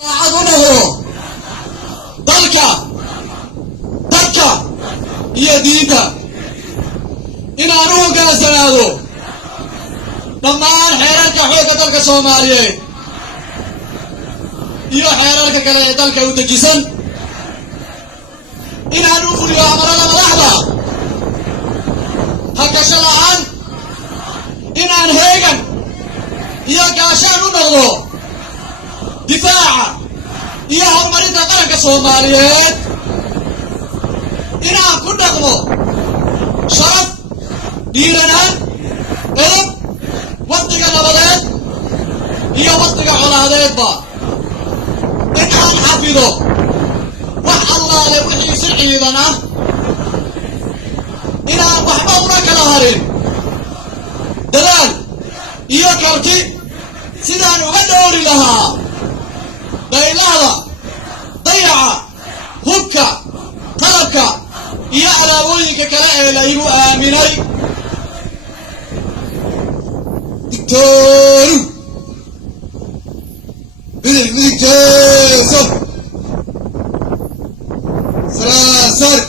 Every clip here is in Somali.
Adunahu dalka iyo diinta inaan u hogaansanaado dhammaan xeerarka xoogga dalka Soomaaliyeed iyo xeerarka kale ee dalka u dejisan inaan u fuliyo amarada madaxda hakasho la'aan inaan heegan iyo gaashaan u noqdo difaaca iyo horumarinta qaranka Soomaaliyeed inaan ku dhaqmo sharaf dhiiranaan edeb waqtiga nabadeed iyo waqtiga colaadeedba inaan xafido wax allaale wixii si ciidan ah inaan waxba una kala harin dadaal iyo karti sidaan uga dhowri lahaa daylahda dayaca hubka qalabka iyo alaabooyinka kale ee la igu aaminay digtooru bidix midig jeeso salaasar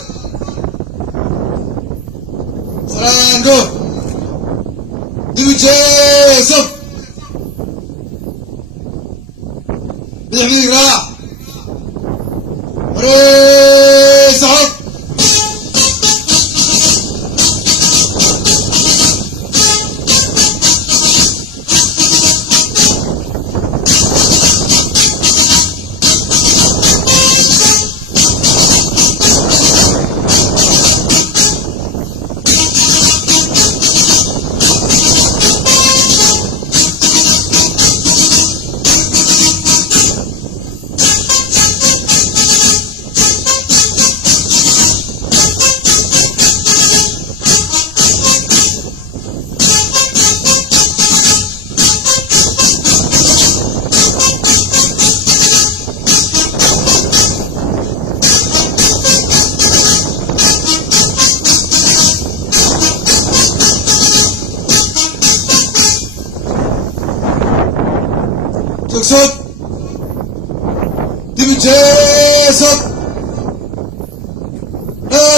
salaando dibi jeeso bidix midig raac waree socod Tuksud dibi jeesod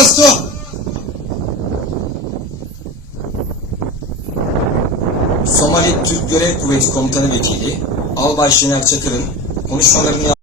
esto Somali Türk Görev Kuvveti Komutanı Vekili Albay Şener Çakır'ın konuşmalarını